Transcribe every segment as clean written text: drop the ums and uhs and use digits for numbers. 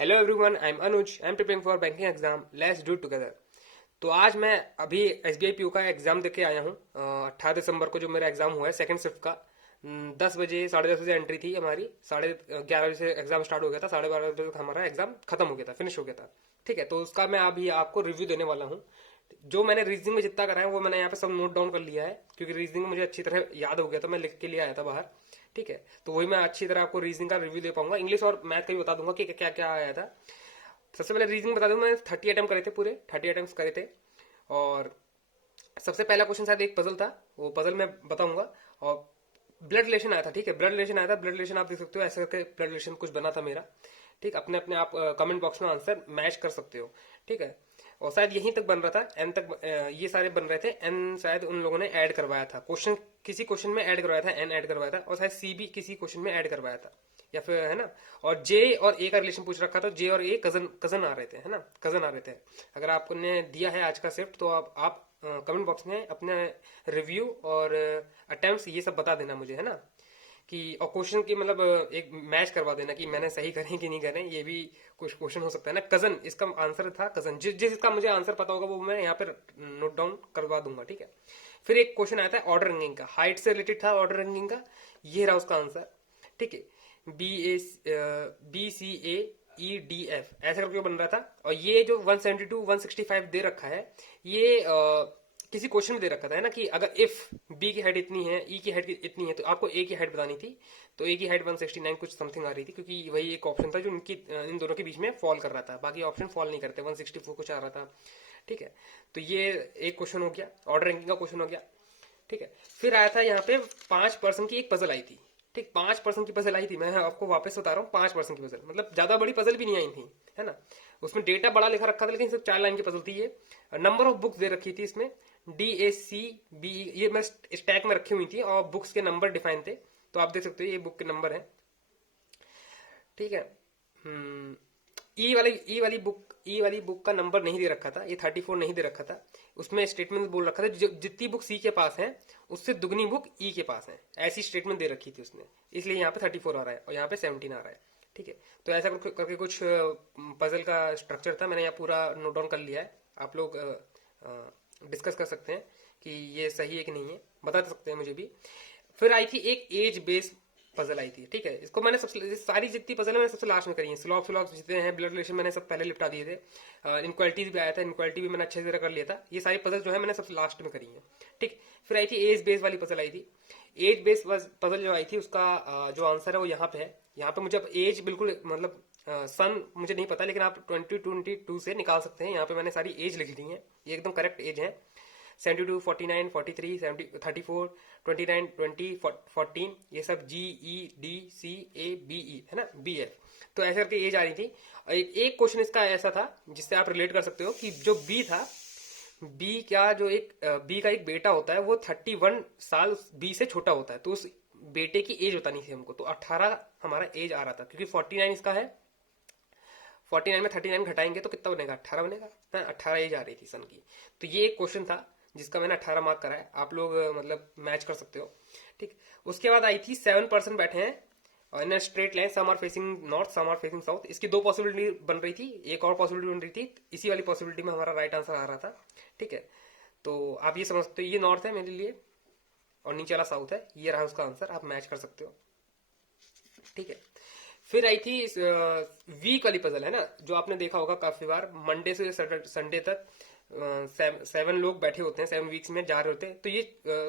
Hello everyone, I am Anuj. I am preparing for banking exam. Let's do together. तो आज मैं अभी SBI PU का exam देके आया हूँ। 18 दिसंबर को जो मेरा एग्जाम हुआ है सेकंड शिफ्ट का। 10 बजे, 10:30 बजे एंट्री थी हमारी। 11:30 बजे से एग्जाम स्टार्ट हो गया था। 12:30 बजे तक हमारा एग्जाम खत्म हो गया था, फिनिश हो गया था। ठीक है, तो उसका मैं अभी आपको रिव्यू देने वाला हूँ। जो मैंने रीजनिंग में जितना करा है वो मैंने यहाँ पे सब नोट डाउन कर लिया है, क्योंकि रीजनिंग मुझे अच्छी तरह याद हो गया था, मैं लिख के लिए आया था बाहर। ठीक है, तो वही मैं अच्छी तरह आपको रीजनिंग का रिव्यू दे पाऊंगा। इंग्लिश और मैथ का भी बता दूंगा कि क्या क्या आया था। सबसे पहले रीजनिंग बता दूं, मैंने 30 अटेम्प्ट करे थे, पूरे 30 अटेम्प्ट करे थे। और सबसे पहला क्वेश्चन शायद एक पजल था, वो पजल मैं बताऊंगा। और ब्लड रिलेशन आया था। ठीक है, ब्लड रिलेशन आया था। ब्लड रिलेशन आप देख सकते हो, ऐसे करके ब्लड रिलेशन कुछ बना था मेरा। ठीक, अपने अपने आप कमेंट बॉक्स में आंसर मैच कर सकते हो। ठीक है, और शायद यहीं तक बन रहा था, एन तक ये सारे बन रहे थे। एन शायद उन लोगों ने ऐड करवाया था, क्वेश्चन किसी क्वेश्चन में ऐड करवाया था, एन ऐड करवाया था। और शायद सी भी किसी क्वेश्चन में ऐड करवाया था, या फिर है ना। और जे और ए का रिलेशन पूछ रखा था। जे और ए कजन कजन आ रहे थे, है ना, कजन आ रहे थे। अगर आपने दिया है आज का शिफ्ट तो आप कमेंट बॉक्स में अपने रिव्यू और अटेम्प्ट्स ये सब बता देना मुझे, है ना। कि और क्वेश्चन की मतलब एक मैच करवा देना कि मैंने सही करें कि नहीं करें। ये भी कुछ क्वेश्चन हो सकता है ना। कजन इसका आंसर था, कजन। जिसका मुझे आंसर पता होगा वो मैं यहाँ पर नोट डाउन करवा दूंगा। ठीक है, फिर एक क्वेश्चन आया था ऑर्डर रैंकिंग का, हाइट से रिलेटेड था ऑर्डर रैंकिंग का। ये रहा उसका आंसर। ठीक है, BC AE DF ऐसा करके बन रहा था। और ये जो 172 165 दे रखा है, ये किसी क्वेश्चन में दे रखा था, है ना, कि अगर इफ बी की हाइट इतनी है, ई की हाइट इतनी है, तो आपको ए की हाइट बतानी थी। तो ए की हाइट 169 कुछ समथिंग आ रही थी, क्योंकि वही एक ऑप्शन था जो इन दोनों के बीच में फॉल कर रहा था। बाकी ऑप्शन फॉल नहीं करते। 164 कुछ आ रहा था। ठीक है, तो ये एक क्वेश्चन हो गया, ऑर्डर रैंकिंग का क्वेश्चन हो गया। ठीक है, फिर आया था यहाँ पे 5% की एक पजल आई थी। ठीक, 5% की पजल आई थी। मैं आपको वापस बता रहा हूँ, 5% की पजल मतलब ज्यादा बड़ी पजल भी नहीं आई थी, है ना। उसमें डेटा बड़ा लिखा रखा था, लेकिन सिर्फ 4 लाइन की पजल थी ये। नंबर ऑफ बुक्स दे रखी थी इसमें, DACBE, ये मैं स्टैक में रखी हुई थी और बुक्स के नंबर डिफाइन थे। तो आप देख सकते हो ये बुक के नंबर है। ठीक है, ई वाली बुक का नंबर नहीं दे रखा था, ये 34 नहीं दे रखा था। उसमें स्टेटमेंट बोल रखा था जितनी बुक सी के पास है उससे दुगनी बुक ई के पास है, ऐसी स्टेटमेंट दे रखी थी उसने। इसलिए यहाँ पे 34 आ रहा है और यहाँ पे 17 आ रहा है। ठीक है, तो ऐसा करके कुछ पजल का स्ट्रक्चर था। मैंने यहाँ पूरा नोट डाउन कर लिया है। आप लोग डिस्कस कर सकते हैं कि ये सही है कि नहीं है, बता सकते हैं मुझे भी। फिर आई थी एक एज बेस्ड पजल आई थी। ठीक है, इसको मैंने सबसे सारी जितनी पजल है मैंने सबसे लास्ट में करी है। स्लॉग जितने हैं, ब्लड रिलेशन मैंने सब पहले निपटा दिए थे। इनक्वालिटीज भी आया था, इनक्वालिटी भी मैंने अच्छे से कर लिया था। ये सारी पजल जो है मैंने सबसे लास्ट में करी है। ठीक, फिर आई थी एज बेस वाली पजल आई थी। एज बेस पजल जो आई थी उसका जो आंसर है वो यहाँ पे है। यहाँ पे मुझे अब एज बिल्कुल मतलब सन मुझे नहीं पता, लेकिन आप 2022 से निकाल सकते हैं। यहाँ पे मैंने सारी एज लिख दी है, ये एकदम करेक्ट एज है। 72, 49, 43, 34, 29, 20, 14, ये सब GEDCABE है ना, BF। तो ऐसे करके एज आ रही थी। और एक क्वेश्चन इसका ऐसा था जिससे आप रिलेट कर सकते हो कि जो बी था, बी क्या जो एक बी का एक बेटा होता है वो 31 साल बी से छोटा होता है। तो उस बेटे की एज बतानी थी हमको। तो 18 हमारा एज आ रहा था, क्योंकि 49 इसका है। 49 में 39 घटाएंगे तो कितना बनेगा, 18 बनेगा ना। 18 एज आ रही थी सन की। तो ये एक क्वेश्चन था जिसका मैंने 18 मार्क करा है। आप लोग मतलब मैच कर सकते हो। ठीक, उसके बाद आई थी 7% बैठे हैं और in straight line, some are facing north, some are facing south. इसकी दो पॉसिबिलिटी बन रही थी, एक और पॉसिबिलिटी बन रही थी। इसी वाली पॉसिबिलिटी में हमारा राइट आंसर आ रहा था। ठीक है, तो आप ये समझ सकते हो, ये नॉर्थ है मेरे लिए और नीचे वाला साउथ है। ये रहा उसका आंसर, आप मैच कर सकते हो। ठीक है, फिर आई थी वीक वाली पजल, है ना, जो आपने देखा होगा काफी बार। मंडे से संडे तक 7 लोग बैठे होते हैं, 7 वीक्स में जा रहे होते हैं। तो ये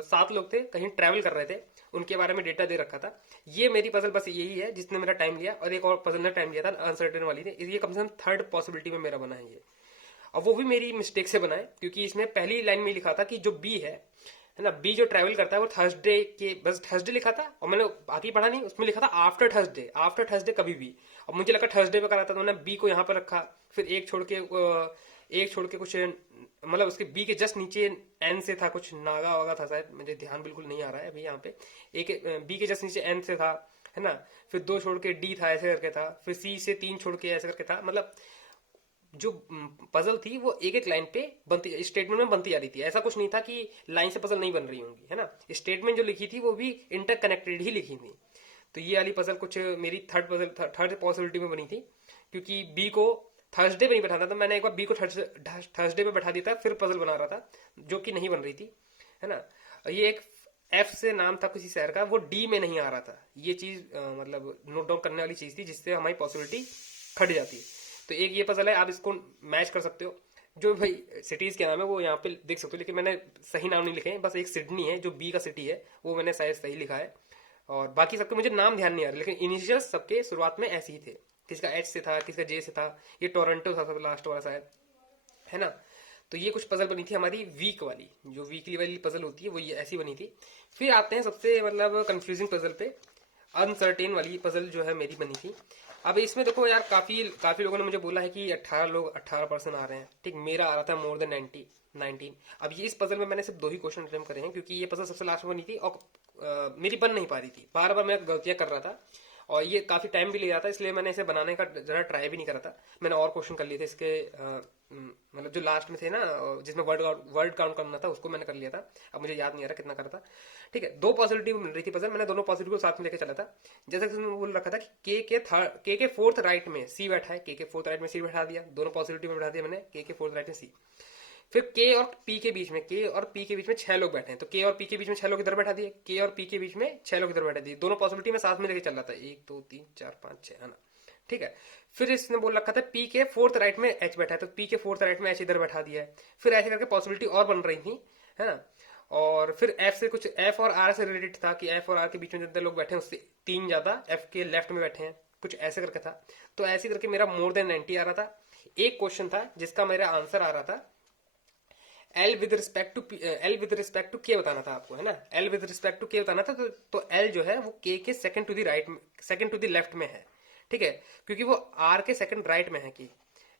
7 लोग थे, कहीं ट्रैवल कर रहे थे, उनके बारे में डेटा दे रखा था। ये मेरी पजल बस यही है जिसने मेरा टाइम लिया। और एक और पजल ने टाइम लिया था, अनसर्टेन वाली ने। ये कम से कम थर्ड पॉसिबिलिटी में मेरा बना है ये। अब वो भी मेरी मिस्टेक से बना है, क्योंकि इसमें पहली लाइन में लिखा था कि जो बी है ना, बी जो ट्रैवल करता है वो थर्सडे के, बस थर्सडे लिखा था। और मैंने बाकी पढ़ा नहीं, उसमें लिखा था आफ्टर थर्सडे, आफ्टर थर्सडे कभी भी। और मुझे लगा थर्सडे पे करा था, तो मैंने बी को यहाँ पर रखा। फिर एक छोड़ के कुछ मतलब उसके बी के जस्ट नीचे एन से था, कुछ नागा वागा था शायद, मुझे ध्यान बिल्कुल नहीं आ रहा है अभी यहाँ पे। एक बी के जस्ट नीचे एन से था, है ना। फिर 2 छोड़ के डी था, ऐसे करके था। फिर सी से 3 छोड़ के ऐसे करके था। मतलब जो पजल थी वो एक एक लाइन पे बनती, स्टेटमेंट में बनती जा रही थी। ऐसा कुछ नहीं था कि लाइन से पजल नहीं बन रही होंगी, है ना। स्टेटमेंट जो लिखी थी वो भी इंटरकनेक्टेड ही लिखी थी। तो ये वाली पजल कुछ मेरी थर्ड पॉसिबिलिटी में बनी थी, क्योंकि बी को थर्सडे पे नहीं बैठाना था, मैंने एक बार बी को थर्सडे पे बैठा दिया था, फिर पजल बना रहा था जो कि नहीं बन रही थी, है ना। ये एक एफ से नाम था किसी शहर का, वो डी में नहीं आ रहा था। ये चीज मतलब नोट डाउन करने वाली चीज थी, जिससे हमारी पॉसिबिलिटी खट जाती है। तो एक ये पजल है, आप इसको मैच कर सकते हो। जो भाई सिटीज के नाम है वो यहाँ पे देख सकते हो, लेकिन मैंने सही नाम नहीं लिखे हैं, बस एक सिडनी है जो बी का सिटी है, वो मैंने शायद सही लिखा है। और बाकी सबके मुझे नाम ध्यान नहीं आ रहे, लेकिन इनिशियल्स सबके शुरुआत में ऐसे ही थे। किसका एच से था, किसका जे से था, ये टोरंटो था सब लास्ट वाला शायद, है ना। तो ये कुछ पजल बनी थी हमारी वीक वाली, जो वीकली वाली पजल होती है वो ये ऐसी बनी थी। फिर आते हैं सबसे मतलब कंफ्यूजिंग पजल पे, अनसर्टेन वाली पजल जो है मेरी बनी थी। अब इसमें देखो यार, काफी काफी लोगों ने मुझे बोला है कि 18 लोग 18% आ रहे हैं, ठीक। मेरा आ रहा था मोर देन 19। अब ये इस पजल में मैंने सिर्फ 2 ही क्वेश्चन अटेम्प्ट करे हैं, क्योंकि ये पजल सबसे लास्ट में बनी थी और मेरी बन नहीं पा रही थी, बार बार मैं गलतियां कर रहा था और ये काफी टाइम भी ले रहा था, इसलिए मैंने इसे बनाने का जरा ट्राई भी नहीं करा था। मैंने और क्वेश्चन कर लिए थे इसके, मतलब जो लास्ट में थे ना, जिसमें वर्ड काउंट करना था, उसको मैंने कर लिया था। अब मुझे याद नहीं आ रहा कितना करा था, ठीक है। 2 पॉजिटिव मिल रही थी पजल, मैंने दोनों पॉजिटिव को साथ में लेकर चला था। जैसा कि उसने बोल रखा था कि के के फोर्थ राइट में सी बैठा है, के फोर्थ राइट में सी बैठा दिया, दोनों पॉजिटिव में बैठा दिया मैंने, के फोर्थ राइट में सी। फिर के और पी के बीच में, के और पी के बीच में 6 लोग बैठे हैं, तो के और पी के बीच में 6 लोग इधर बैठा दिए, के और पी के बीच में 6 लोग इधर बैठा दिए, दोनों पॉसिबिलिटी में साथ में लेके चल रहा था, 1 2 3 4 5 6, है ना, ठीक है। फिर इसने बोल रखा था पी के फोर्थ राइट में एच बैठा है, तो पी के फोर्थ राइट में एच इधर बैठा दिया है। फिर ऐसे करके पॉसिबिलिटी और बन रही थी, है ना। और फिर एफ से कुछ, एफ और आर से रिलेटेड था कि एफ और आर के बीच में जितने लोग बैठे हैं उससे 3 ज्यादा एफ के लेफ्ट में बैठे हैं, कुछ ऐसे करके था। तो ऐसे करके मेरा मोर देन 90 आ रहा था। एक क्वेश्चन था जिसका मेरा आंसर आ रहा था एल विद रिस्पेक्ट टू के बताना था आपको, है ना। एल विद रिस्पेक्ट टू के बताना था, तो एल जो है वो के second to the right, second to the left में है, ठीक है, क्योंकि वो आर के सेकंड राइट में है कि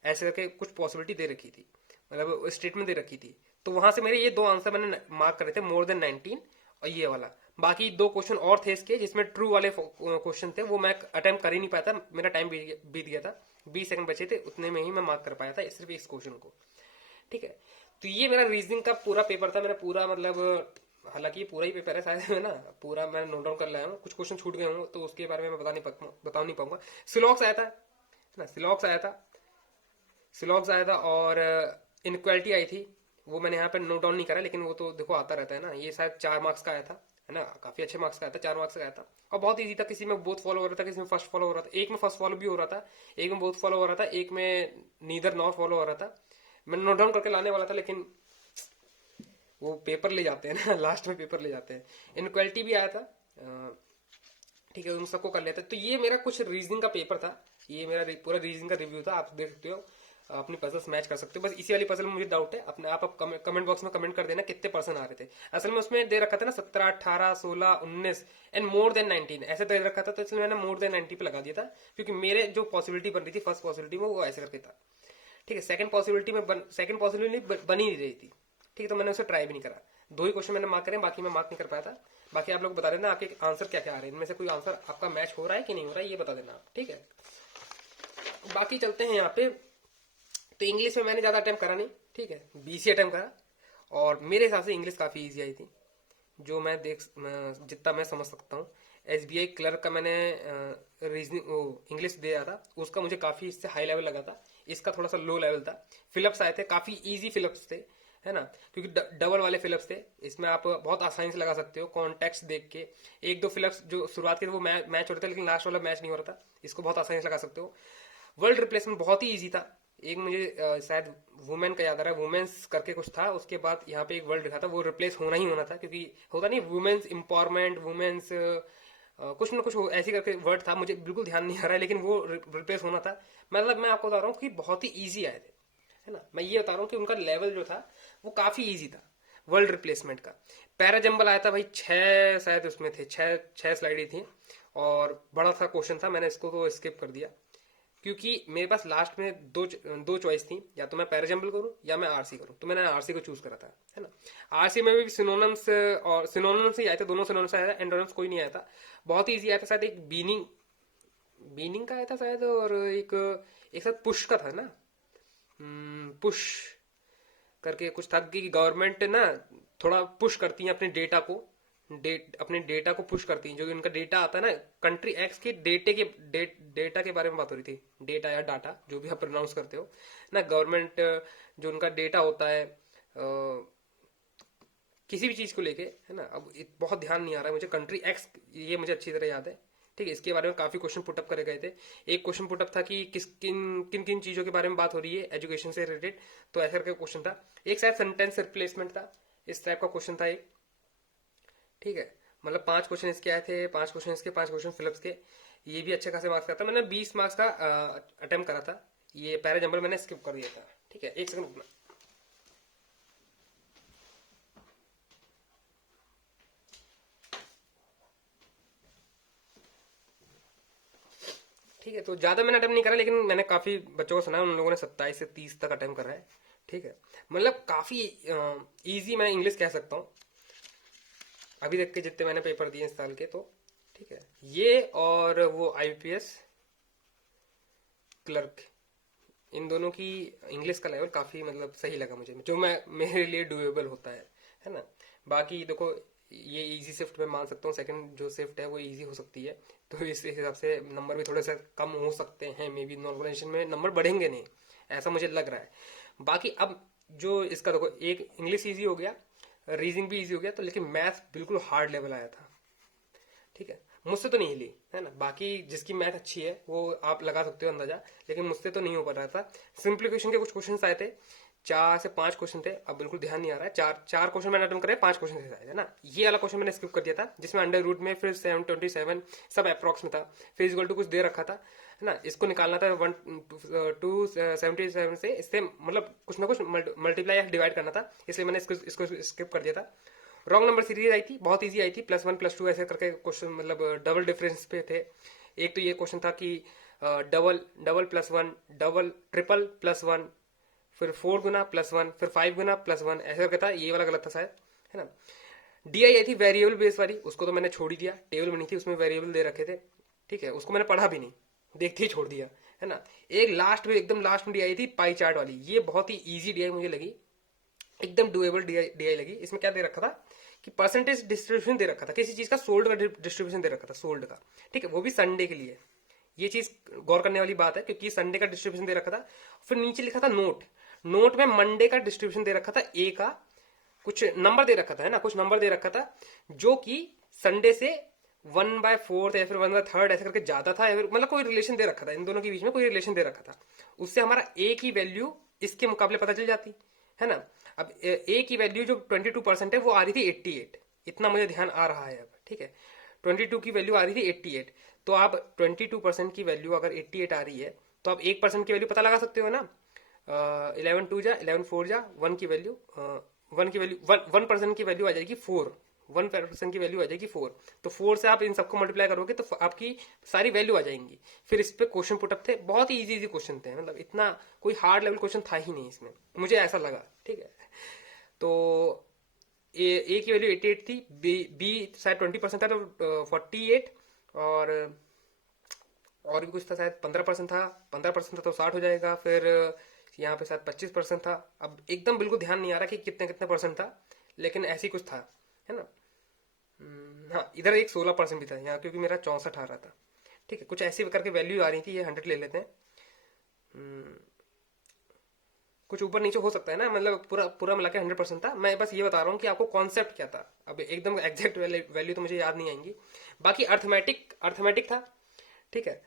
ऐसे करके कुछ पॉसिबिलिटी दे रखी थी, मतलब स्टेटमेंट दे रखी थी। तो वहां से मेरे ये 2 आंसर मैंने मार्क करे थे, मोर देन 19 और ये वाला। बाकी 2 क्वेश्चन और थे इसके जिसमें ट्रू वाले क्वेश्चन थे, वो मैं अटेम्प्ट कर ही नहीं पाया था, मेरा टाइम बीत गया था, 20 सेकंड बचे थे, उतने में ही मैं मार्क कर पाया था सिर्फ इस क्वेश्चन को, ठीक है। तो ये मेरा रीजनिंग का पूरा पेपर था, मैंने पूरा मतलब, हालांकि ये पूरा ही पेपर है शायद, है ना, पूरा मैंने नोट डाउन कर लाया हूँ, कुछ क्वेश्चन छूट गए हूँ तो उसके बारे में मैं बता नहीं पाऊंगा। सिलॉक्स आया था, है ना, सिलॉक्स आया था और इनक्वालिटी आई थी, वो मैंने यहाँ पे नोट डाउन नहीं करा, लेकिन वो तो देखो आता रहता है ना। ये शायद 4 मार्क्स का आया था, है ना, काफी अच्छे मार्क्स का आया था, 4 मार्क्स का आया था और बहुत इजी था। किसी में बोथ फॉलो हो रहा था, किसी में फर्स्ट फॉलो हो रहा था, एक में फर्स्ट फॉलो भी हो रहा था, एक में बोथ फॉलो हो रहा था, एक में नीदर नॉर फॉलो हो रहा था। मैंने नोट डाउन करके लाने वाला था, लेकिन वो पेपर ले जाते हैं ना, लास्ट में पेपर ले जाते हैं। इनक्वालिटी भी आया था, ठीक है, उन सबको कर लेते हैं। तो ये मेरा कुछ रीजनिंग का पेपर था, ये मेरा पूरा रीजनिंग का रिव्यू था, आप देख सकते हो, अपनी पजल्स मैच कर सकते हो। बस इसी वाली पजल में मुझे डाउट है, अपने आप कमेंट बॉक्स में कमेंट कर देना कितने परसेंट आ रहे थे। असल में उसमें दे रखा था ना 17 18 16 19 एंड मोर देन 19 ऐसे दे रखा था, तो इसलिए मैंने मोर देन 90 पे लगा दिया था, क्योंकि मेरे जो पॉसिबिलिटी बन रही थी फर्स्ट पॉसिबिलिटी में वो ऐसे करके था, ठीक है। सेकंड पॉसिबिलिटी बन ही नहीं रही थी, ठीक है, तो मैंने उसे ट्राई भी नहीं करा। 2 ही क्वेश्चन मैंने मार्क करे, बाकी मैं मार्क नहीं कर पाया था। बाकी आप लोग बता देना आपके आंसर क्या क्या आ रहे हैं, इनमें से कोई आंसर आपका मैच हो रहा है कि नहीं हो रहा है, ये बता देना आप, ठीक है। बाकी चलते हैं यहाँ पे। तो इंग्लिश में मैंने ज्यादा अटेम्प्ट करा नहीं, ठीक है, 20 ही अटेम्प्ट करा और मेरे हिसाब से इंग्लिश काफी इजी आई थी, जो मैं जितना मैं समझ सकता हूँ। एसबीआई क्लर्क का मैंने रीजनिंग इंग्लिश दिया था, उसका मुझे काफी इससे हाई लेवल लगा था, इसका थोड़ा सा लो लेवल था। फिलप्स आए थे, काफी इजी फिलप्स थे, है ना, क्योंकि डबल वाले फिलप्स थे, इसमें आप बहुत आसानी से लगा सकते हो कॉन्टेक्स्ट देख के। 1 2 फिलप्स जो शुरुआत के थे वो मैच हो रहे थे, लेकिन लास्ट वाला मैच नहीं हो रहा था, इसको बहुत आसानी से लगा सकते हो। वर्ल्ड रिप्लेसमेंट बहुत ही इजी था। एक मुझे शायद वुमेन का याद आ रहा है, वुमेन्स करके कुछ था, उसके बाद यहाँ पे एक वर्ल्ड लिखा था, वो रिप्लेस होना ही होना था, क्योंकि होता नहीं वुमेन्स एम्पावरमेंट, वुमेन्स कुछ ना कुछ ऐसी करके वर्ड था, मुझे बिल्कुल ध्यान नहीं आ रहा है, लेकिन वो रिप्लेस होना था। मतलब मैं आपको बता रहा हूँ कि बहुत ही ईजी आए थे, है ना। मैं ये बता रहा हूँ कि उनका लेवल जो था वो काफी ईजी था वर्ल्ड रिप्लेसमेंट का। पैराजंबल आया था भाई, 6 शायद उसमें थे, 6 स्लाइड ही थी और बड़ा सा क्वेश्चन था, मैंने इसको तो स्किप कर दिया, क्योंकि मेरे पास लास्ट में दो चॉइस थी, या तो मैं पैराजंबल करूं या मैं आरसी करूं, तो मैंने आरसी को चूज करा था, है ना। आरसी में भी सिनोनिम्स और सिनोनिम्स ही आए थे, दोनों सिनोनिम्स आया था, एंडोनिम्स कोई नहीं आया था। बहुत ही इजी आया था, शायद एक बीनिंग का आया था शायद, और एक साथ पुश का था ना, पुश करके कुछ था कि गवर्नमेंट ना थोड़ा पुश करती है अपने डेटा को अपने डेटा को पुश करती हैं, जो कि उनका डेटा आता है ना, कंट्री एक्स के डेटा के बारे में बात हो रही थी, डेटा या डाटा जो भी आप प्रोनाउंस करते हो ना, गवर्नमेंट जो उनका डेटा होता है किसी भी चीज को लेके, है ना। अब बहुत ध्यान नहीं आ रहा है मुझे, कंट्री एक्स ये मुझे अच्छी तरह याद है, ठीक है। इसके बारे में काफी क्वेश्चन पुटअप करे गए थे। एक क्वेश्चन पुटअप था कि किन किन चीजों के बारे में बात हो रही है एजुकेशन से रिलेटेड, तो ऐसा करके क्वेश्चन था। एक शायद सेंटेंस रिप्लेसमेंट था, इस टाइप का क्वेश्चन था एक, ठीक है। मतलब 5 क्वेश्चन इसके आए थे, 5 क्वेश्चन इसके, 5 क्वेश्चन फिलिप्स के। ये भी अच्छे खासे मार्क्स का था। मैंने 20 मार्क्स का अटेम्प्ट करा था। ये पैरा जंबल मैंने स्किप कर दिया था, ठीक है। एक सेकंड रुकना। ठीक है, तो ज्यादा मैंने अटेम्प्ट नहीं करा, लेकिन मैंने काफी बच्चों को सुना, उन लोगों ने 27 से 30 तक अटेम्प्ट करा है, ठीक है। मतलब काफी इजी मैं इंग्लिश कह सकता हूँ अभी तक के जितने मैंने पेपर दिए इस साल के, तो ठीक है। ये और वो आईपीएस क्लर्क, इन दोनों की इंग्लिश का लेवल काफी मतलब सही लगा मुझे, जो मैं मेरे लिए डुएबल होता है ना। बाकी देखो, ये इजी शिफ्ट में मान सकता हूँ, सेकंड जो शिफ्ट है वो इजी हो सकती है, तो इस हिसाब से नंबर भी थोड़े से कम हो सकते हैं, मे बी नॉर्मलाइजेशन में नंबर बढ़ेंगे नहीं, ऐसा मुझे लग रहा है। बाकी अब जो इसका देखो, एक इंग्लिश इजी हो गया, रीजनिंग भी इजी हो गया, तो लेकिन मैथ बिल्कुल हार्ड लेवल आया था, ठीक है। मुझसे तो नहीं हिली, है ना। बाकी जिसकी मैथ अच्छी है वो आप लगा सकते हो अंदाजा, लेकिन मुझसे तो नहीं हो पा रहा था। सिंप्लीफिकेशन के कुछ क्वेश्चन आए थे, 4 से 5 क्वेश्चन थे, अब बिल्कुल ध्यान नहीं आ रहा है। चार चार क्वेश्चन मैंने अटेम्प्ट करे, 5 क्वेश्चन से आए थे ना। ये वाला क्वेश्चन मैंने स्किप कर दिया था, जिसमें अंडर रूट में फिर 727 सब अप्रॉक्स में था, फिर इक्वल टू कुछ दे रखा था, है ना। इसको निकालना था 277 से, इससे मतलब कुछ ना कुछ मल्टीप्लाई या डिवाइड करना था, इसलिए मैंने इसको स्किप कर दिया था। रॉन्ग नंबर सीरीज आई थी, बहुत इजी आई थी, +1 +2 ऐसे करके क्वेश्चन, मतलब डबल डिफरेंस पे थे। एक तो ये क्वेश्चन था कि डबल डबल +1, डबल ट्रिपल +1, फिर 4 गुना +1, फिर 5 गुना +1, ऐसा करके था। ये वाला गलत था शायद, है ना। डीआई आई थी वेरिएबल बेस वाली, उसको तो मैंने छोड़ ही दिया, टेबल बनी थी उसमें वेरिएबल दे रखे थे, ठीक है। उसको मैंने पढ़ा भी नहीं, देखते ही छोड़ दिया, है ना। एक लास्ट में, एकदम लास्ट में डीआई थी पाई चार्ट वाली, ये बहुत ही ईजी डीआई मुझे लगी, एकदम डुएबल डीआई लगी। इसमें क्या दे रखा था कि परसेंटेज डिस्ट्रीब्यूशन दे रखा था, किसी चीज का सोल्ड का डिस्ट्रीब्यूशन दे रखा था, सोल्ड का, ठीक है, वो भी संडे के लिए। ये चीज गौर करने वाली बात है, क्योंकि संडे का डिस्ट्रीब्यूशन दे रखा था। फिर नीचे लिखा था नोट, नोट में मंडे का डिस्ट्रीब्यूशन दे रखा था, ए का कुछ नंबर दे रखा था, है ना, कुछ नंबर दे रखा था, जो कि संडे से 1/4 या फिर 1/3 ऐसे करके ज्यादा था, या फिर मतलब कोई रिलेशन दे रखा था, इन दोनों के बीच में कोई रिलेशन दे रखा था। उससे हमारा ए की वैल्यू इसके मुकाबले पता चल जाती, है ना। अब ए की वैल्यू जो 22% है वो आ रही थी 88, इतना मुझे ध्यान आ रहा है अब, ठीक है। 22 की वैल्यू आ रही थी 88, तो आप 22% की वैल्यू अगर 88 आ रही है, तो आप 1% की वैल्यू पता लगा सकते हो ना। 11 2 जा 11 4 जा 1 की वैल्यू, 1% की वैल्यू आ जाएगी 4, 1% की वैल्यू आ जाएगी 4, तो 4 से आप इन सबको मल्टीप्लाई करोगे तो आपकी सारी वैल्यू आ जाएंगी। फिर इस पे क्वेश्चन पुटअप थे, बहुत ही इजी इजी क्वेश्चन थे, मतलब इतना कोई हार्ड लेवल क्वेश्चन था ही नहीं इसमें, मुझे ऐसा लगा, ठीक है। तो ए की वैल्यू 88 थी, बी शायद 20% था तो 48, और भी कुछ था शायद 15% था, 15% था तो 60 हो जाएगा। फिर यहाँ पे शायद 25% था, अब एकदम बिल्कुल ध्यान नहीं आ रहा कि कितने कितने परसेंट था, लेकिन ऐसी कुछ था, है ना। हाँ, इधर एक 16% भी था यहाँ, क्योंकि मेरा 64 आ रहा था, ठीक है। कुछ ऐसी करके वैल्यू आ रही थी, ये 100 ले लेते हैं। कुछ ऊपर नीचे हो सकता है ना, मतलब पूरा पूरा मिला के 100% था। मैं बस ये बता रहा हूँ कि आपको कॉन्सेप्ट क्या था, अब एकदम एग्जैक्ट वैल्यू तो मुझे याद नहीं आएंगी। बाकी अर्थमेटिक अर्थमेटिक था, ठीक है।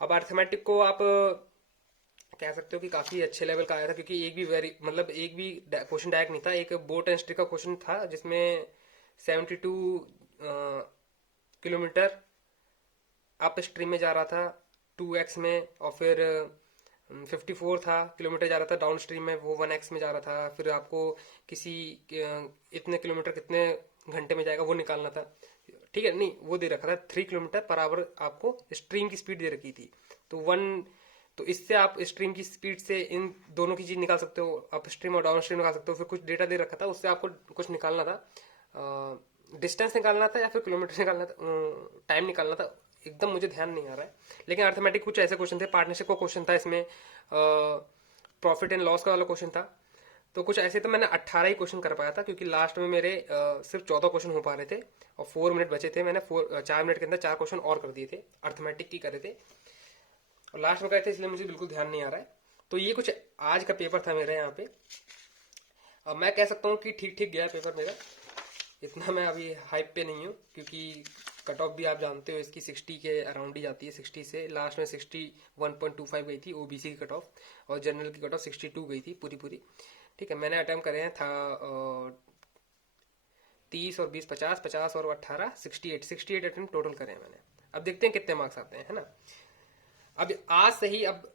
अब अर्थमेटिक को आप कह सकते हो कि काफी अच्छे लेवल का आया था, क्योंकि एक भी मतलब एक भी क्वेश्चन डायरेक्ट नहीं था। एक बोट एंड स्ट्रिक का क्वेश्चन था, जिसमें 72 किलोमीटर अप स्ट्रीम में जा रहा था 2x में, और फिर 54 था किलोमीटर जा रहा था डाउन स्ट्रीम में, वो 1x में जा रहा था। फिर आपको किसी इतने किलोमीटर कितने घंटे में जाएगा वो निकालना था, ठीक है। नहीं, वो दे रखा था 3 किलोमीटर पर आवर, आपको स्ट्रीम की स्पीड दे रखी थी। तो इससे आप स्ट्रीम की स्पीड से इन दोनों की चीज निकाल सकते हो, अप स्ट्रीम और डाउन स्ट्रीम निकाल सकते हो। फिर कुछ डेटा दे रखा था, उससे आपको कुछ निकालना था, डिस्टेंस निकालना था या फिर किलोमीटर निकालना था, टाइम निकालना था, एकदम मुझे ध्यान नहीं आ रहा है। लेकिन अर्थमेटिक कुछ ऐसे क्वेश्चन थे, पार्टनरशिप का क्वेश्चन था इसमें, प्रॉफिट एंड लॉस का वाला क्वेश्चन था, तो कुछ ऐसे तो मैंने 18 ही क्वेश्चन कर पाया था, क्योंकि लास्ट में मेरे सिर्फ 14 क्वेश्चन हो पा रहे थे और 4 मिनट बचे थे। मैंने 4 मिनट के अंदर 4 क्वेश्चन और कर दिए थे, अर्थमेटिक की करे थे और लास्ट में करे थे, इसलिए मुझे बिल्कुल ध्यान नहीं आ रहा है। तो ये कुछ आज का पेपर था मेरे यहाँ पे। अब मैं कह सकता हूँ कि ठीक ठीक गया पेपर मेरा, इतना मैं अभी हाइप पे नहीं हूँ, क्योंकि कट ऑफ भी आप जानते हो इसकी 60 के अराउंड ही जाती है। 60 से लास्ट में 61.25 गई थी ओबीसी की कट ऑफ, और जनरल की कट ऑफ 62 गई थी पूरी पूरी। ठीक है, मैंने अटेम्प्ट करे हैं था 30 और 20 50, 50 और 18 68 अटेम्प्ट टोटल करे हैं मैंने। अब देखते हैं कितने मार्क्स आते हैं, है ना। अब आज से ही अब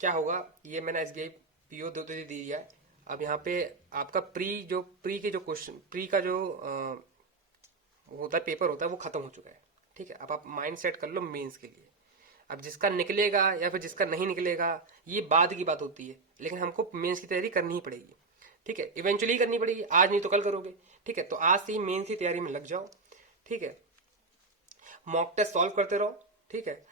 क्या होगा, ये मैंने एसबीआई पीओ दो दे दिया है। अब यहाँ पे आपका प्री के जो क्वेश्चन, प्री का जो होता है पेपर होता है, वो खत्म हो चुका है। ठीक है, अब आप माइंड सेट कर लो मेंस के लिए। अब जिसका निकलेगा या फिर जिसका नहीं निकलेगा ये बाद की बात होती है, लेकिन हमको मेंस की तैयारी करनी ही पड़ेगी। ठीक है, इवेंचुअली करनी पड़ेगी, आज नहीं तो कल करोगे। ठीक है, तो आज से ही मेंस की तैयारी में लग जाओ। ठीक है, मॉक टेस्ट सॉल्व करते रहो। ठीक है,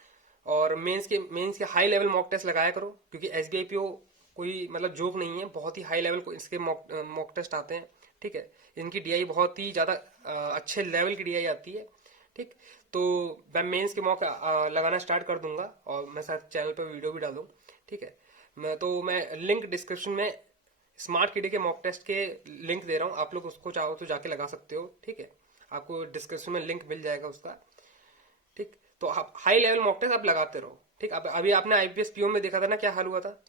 और मेंस के हाई लेवल मॉक टेस्ट लगाया करो, क्योंकि एसबीआई पीओ कोई मतलब जोक नहीं है, बहुत ही हाई लेवल को इसके मॉक टेस्ट आते हैं। ठीक है, इनकी डीआई बहुत ही ज्यादा अच्छे लेवल की डीआई आती है। ठीक, तो मैं मेंस के मॉक लगाना स्टार्ट कर दूंगा और मैं साथ चैनल पर वीडियो भी डालूँ। ठीक है, मैं लिंक डिस्क्रिप्शन में स्मार्ट किडी के मॉक टेस्ट के लिंक दे रहा हूँ, आप लोग उसको चाहो तो जाके लगा सकते हो। ठीक है, आपको डिस्क्रिप्शन में लिंक मिल जाएगा उसका। ठीक, तो आप हाई लेवल मॉक टेस्ट आप लगाते रहो। ठीक, अब अभी आपने आईपीएस पीओ में देखा था ना क्या हाल हुआ था,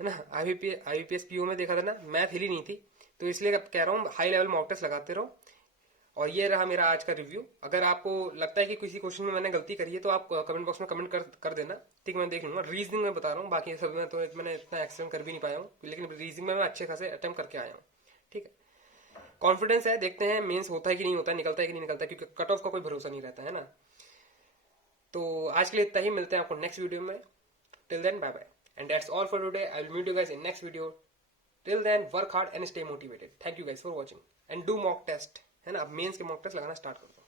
है ना। आईपीएस पीओ में देखा था ना, मैथ हिली नहीं थी। तो इसलिए कह रहा हूँ हाई लेवल मॉक टेस्ट लगाते रहो। और ये रहा मेरा आज का रिव्यू। अगर आपको लगता है कि किसी क्वेश्चन में मैंने गलती करी है तो आप कमेंट बॉक्स में कमेंट कर देना। ठीक, मैं देख लूंगा। रीजनिंग में बता रहा हूँ, बाकी सब में तो मैंने इतना एक्सप्लेन कर भी नहीं पाया हूँ, लेकिन रीजनिंग में मैं अच्छे खासे अटेम्प्ट करके आया हूँ। ठीक है, कॉन्फिडेंस है, देखते हैं मेंस होता है कि नहीं होता है, निकलता है कि नहीं निकलता है, क्योंकि कट ऑफ का कोई भरोसा नहीं रहता है ना। तो आज के लिए इतना ही, मिलते हैं आपको नेक्स्ट वीडियो में। Till then bye bye, and that's all for today. I will meet you guys in next video. Till then work hard and stay motivated. Thank you guys for watching and do mock test, है ना। अब mains के mock test लगाना start कर दो।